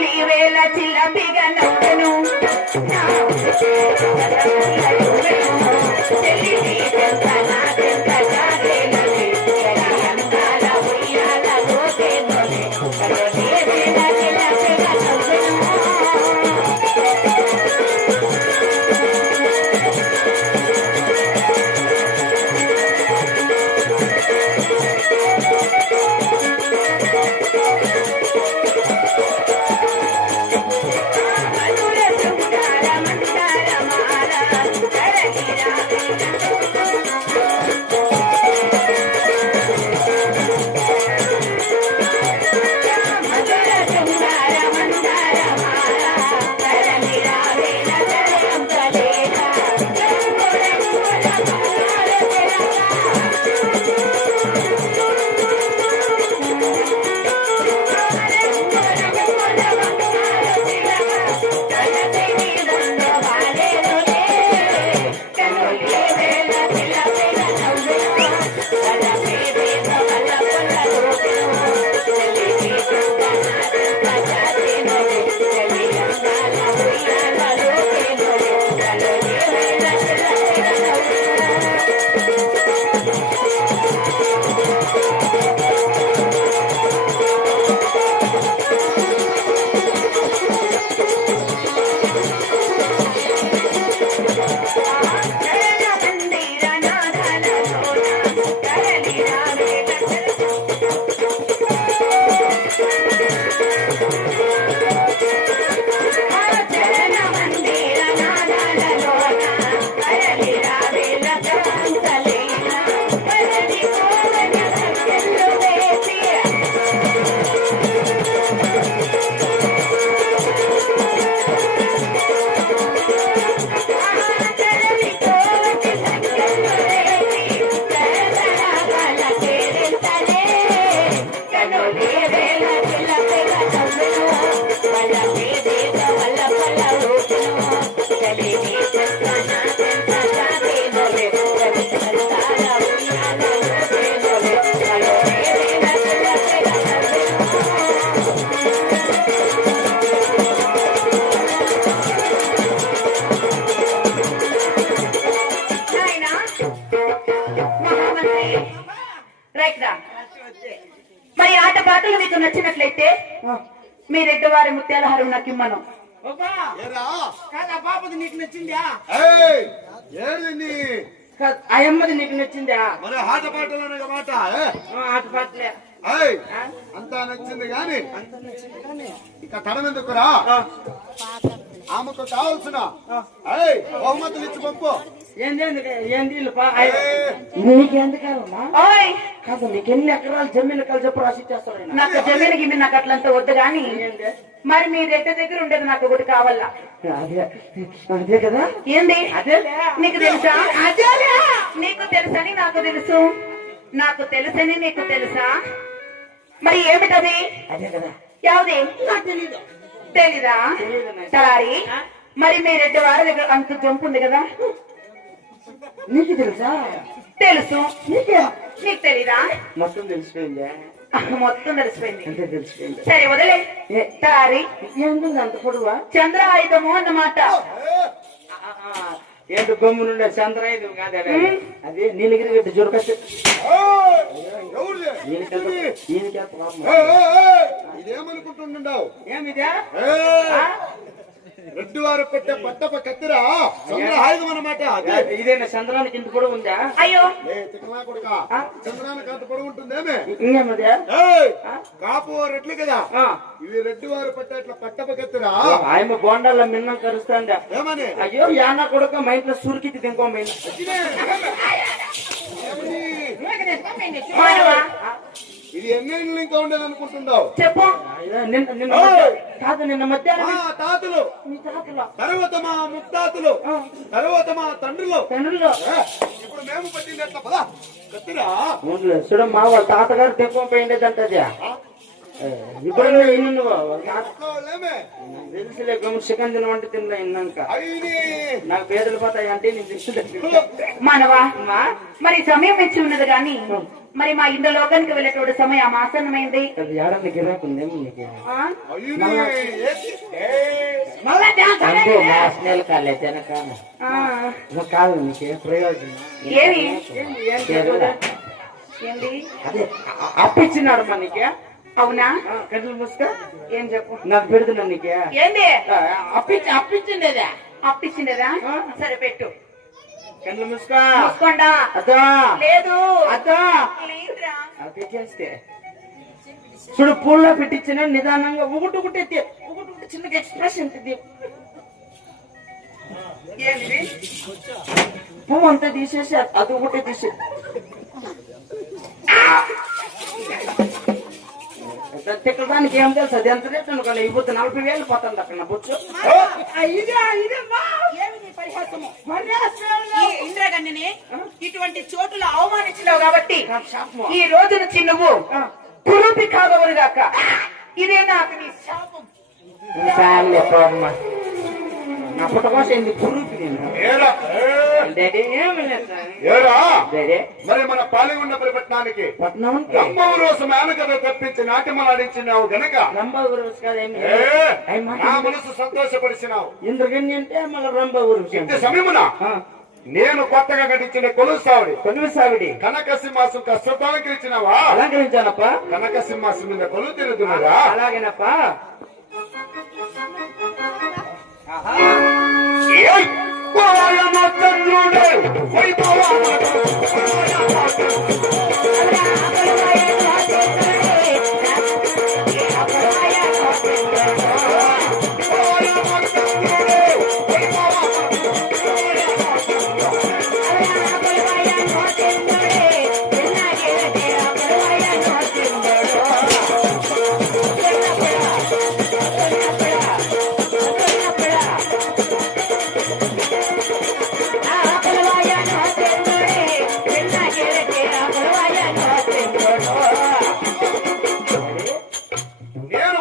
కనులి వేల నవ్వెను చెల్లి హారం నాకు ఇమ్మను బాబా ఏరా? కాదు ఆ పాపది నీకు నచ్చిందా? ఏయ్ ఏది నీ? కాదు, ఆ అమ్మది నీకు నచ్చిందా? మరి ఆట పాటలు మాట ఆట పాటలే? అంతా నచ్చింది గాని. అంత నచ్చింది కానీ ఇక తడమెందుకురా ఆ, ఆమెకు కావాల్సిన ఏయ్ బహుమతులు ఇచ్చి పంపు. కాదు నీకు ఎన్ని ఎకరాలు జమీన్ కలిసి చెప్పు రాసి ఇచ్చేస్తాడు ఆయన. నాకు జమీన్ గిమ్మి నాకు అట్లంతా వద్దు గాని ఏంది? మరి మీ రెడ్డి దగ్గర ఉండేది నాకు ఒకటి కావాలా? అదే అదే కదా? ఏంది? అదేలే. నీకు తెలుసా? నీకు తెలుసని నాకు తెలుసు. నాకు తెలుసని నీకు తెలుసా? మరి ఏమిటది? అదే కదా. యావది? నాకు తెలీదు. తెలీదా. తలారి మరి మీ రెడ్డి వారి దగ్గర అంత జంపు ఉంది కదా? నీకు తెలుసా? తెలుసు. నీకే? నీకు తెలీదా? మొత్తం తెలిసిపోయిందా. మొత్తం తెలిసిపోయింది. సరే వదిలే. తలారి అంత పొడవా చంద్ర ఆయుధము అన్నమాట ఏంటి బొమ్మ నుండే చంద్రాయుధం కాదు అది. అది నీలగిరి గడ్డ జురకచ్చు ఇదేమనుకుంటుండవు ఏమిదే? రెడ్డి వారు పెట్టే పట్టప కత్తిరా? చంద్ర ఆయుధం ఇదేనా చంద్రానికి ఇంత కూడా ఉందా? అయ్యో. ఏ తిక్కనా కొడుక. చంద్రానికి అంత పొడవు ఉంటుందేమే ఇంకేమదే కాపు రెడ్లు కదా. ఆ. ఇవి రెడ్డి వారు పట్టే ఇట్లా పట్టప కత్తిరా? ఆయమ్మ బోండాల మిన్నం కరుస్తాండ. ఏమని? అయ్యో యానా కొడుక మా ఇంట్లో సూరికి దింకో మా ఇంట్లో వచ్చినే. ఏమని? మానవా ఇది ఎన్నేళ్ళు ఇంకా ఉండేది అనుకుంటున్నావు? చెప్పు. అయ్యో, నిన్న మధ్యాహ్నం తాతలు. మీ తాతల. తర్వాత మా ముత్తాతలు. తర్వాత మా తండ్రులు. తండ్రిలో. ఇప్పుడు మేము పట్టింది ఎట్లా పదా కత్తిరా చూడ మా వాళ్ళ తాతగారు తెప్పం పోయిండేదంటది. ఆ? ఇನ್ನು నువ్వు నాకు చికెన్ తినమంటే ఇన్నాక పేదలు పోతాయి అంటే నేను తెలుసు మానవా? అమ్మా మరి సమయం వచ్చి ఉన్నది కానీ మరి మా ఇంద్ర లోకానికి వెళ్ళేటువంటి సమయం ఆసన్నమైంది. ఏడాది గిరాకు ఉందేమో నీకు? కాదు నీకే ప్రయోజనం? ఏమి? అప్పిచ్చినాడు మా నీకే? అవునా? కళ్ళు మూసుకో ఏం చెప్పు? నాకు పెడుతున్నా నీకే. ఏంది? అప్పించి అప్పించిండేదా అప్పిచ్చిండదా? సరే పెట్టు. కళ్ళు మూసుకో చూసుకోండా అదా. లేదు. అదా. లేదురా. చేస్తే చూడు పూల్లో పెట్టించిన నిదానంగా ఒకటి ఒకటి ఎత్తి ఒకటి ఒకటి చిన్నగా ఎక్స్ప్రెషన్ ఏంది? పువ్వు అంతా తీసేసి అది ఒకటి తీసి తిక్కడానికి ఏం తెలుసు? అది ఎంత రేట్ అనుకోలే ఇప్పుడు నలభై వేలు పోతుంది అక్కడ నా బొచ్చు ఈ ఇంద్రగన్నిని ఇటువంటి చోటులో అవమానించినావు కాబట్టి. ఈ రోజున చిన్నవు కురూపి కాగవరు గాక ఇదే నాకు నీ శాపం మరి మన పాలిగుండ పరిపట్నానికి పట్నం రంభం రోజు మేనకథ తప్పించి నాట్యమలాడించినావు గనక? రంభ గురువు కాదు ఏమి ఏ, అయ్యి మాట నా మనసు సంతోషపరిచినావు. ఇంద్రగన్య అంటే మళ్ళీ ఇంత సమయమున? నేను కొత్తగా కట్టించిన కొలుస్తావుడి కొలువు సావిడి. కనక సింహాసం కష్టతానికి ఇచ్చినావా అలంకరించానప్ప కనక సింహాసం మీద కొలు తిరుగుతున్నారా అలాగేనప్ప!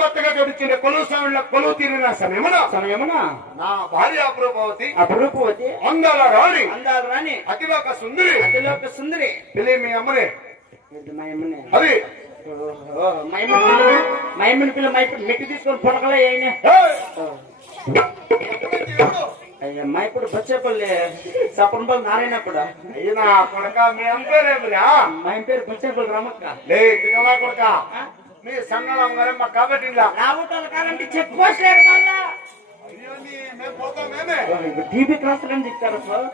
కొత్తగా గడిచిన కొలువు స్వామిలో కొలువు తీరిన సమయమున సమయమున నా భార్య అప్రూపవతి అపురూపవతి అందాల రాణి అందాలు రాని అతిలోక సుందరి అతిలోక సుందరి పిలి మీ అమ్మనే. మా. అది. మా యమ్మ పిల్ల మా మా మెట్టి తీసుకొని పొడకలే అయినా ఏయ్! ఎక్కడికి వెళ్ళు? అయ్యా మా ఇప్పుడు బచ్చేపల్లి సపన్ పల్లి నారాయణ కూడా. అయినా కొడక మీ అంపేరేమిరా మా ఇంటి పేరు బచ్చేపల్లి రమక్క. లే కొడక. మీ సంగం గారే మా కాబట్టి నా చెక్ పోస్ట్ లేదు వాళ్ళ నీ టీవీ క్లాస్ అని చెప్తారు సార్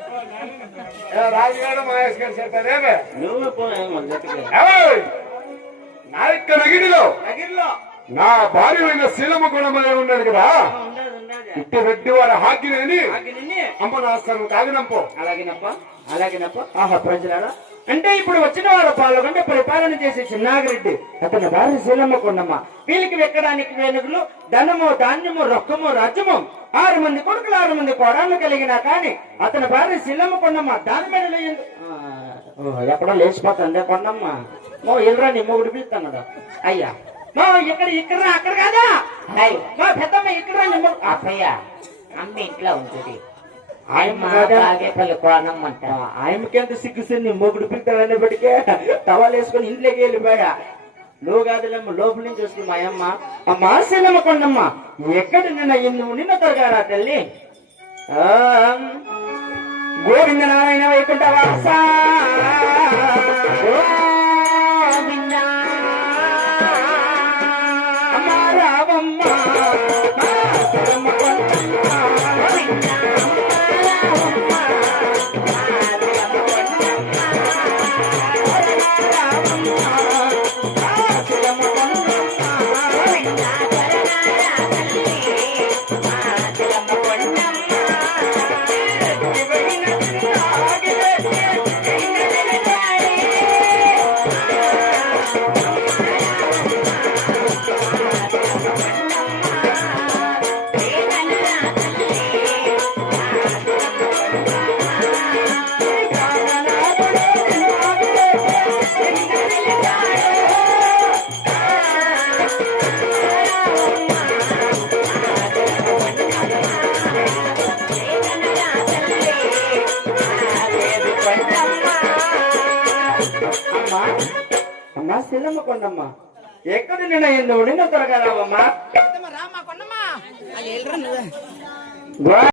రాజుగారు మహేష్ గారు చెప్పారేమే! నా యొక్క నగిరిలో నా భార్య అయిన శీలమ గుణమలే ఉన్నాడు కదా? ఇట్టి రెడ్డి వారి ఆగిని అమ్మ నాస్తాను కాగినంపో. అలాగేనప్ప అలాగేనప్ప. ఆహా ప్రజలారా అంటే ఇప్పుడు వచ్చిన వారు పాల్గొంటే పరిపాలన చేసే చిన్నాగిరెడ్డి అతని భార్య శీలమ్మ కొండమ్మ. వీళ్ళకి వెక్కడానికి వేనుగులు ధనము ధాన్యము రొక్కము రాజ్యము ఆరు మంది కొడుకులు ఆరు మంది కోడాళ్ళు కలిగినా కానీ అతని భార్య శీలమ్మ కొండమ్మ దాని మీద లేదు ఎక్కడో లేచిపోతుంది కొండమ్మ. ఓ ఇల్లరా నీ మొగుడు అయ్యా. మా ఇక్కడ ఇక్కడ రా, అక్కడ కాదా? మా పెద్దమ్మ ఇక్కడ రా, అమ్మ ఇంట్లో ఉంటుంది. ఆయమ్మ మా కాదా? తాగేపల్లి కోనమ్మంట ఆ, ఆయనకి ఎంత సిగ్గుస్తుంది మొగుడు పిలుతాడనేప్పటికే టవాలు వేసుకొని ఇంట్లోకి వెళ్ళిపోయా. నువ్వు కాదులేమ్మ లోపల నుంచి వస్తుంది మా అమ్మ అమ్మ శీలమ్మ కొండమ్మ ఎక్కడ నిన్న నువ్వు నిన్న తరగారా తల్లి? ఆ, గోవింద నారాయణ వైకుంఠ వాస శిలమ్మ కొండమ్మ ఎక్కడ నిన్న ఎందు ఉండిందో త్వరగా రావమ్మా రామా కొండమ్మా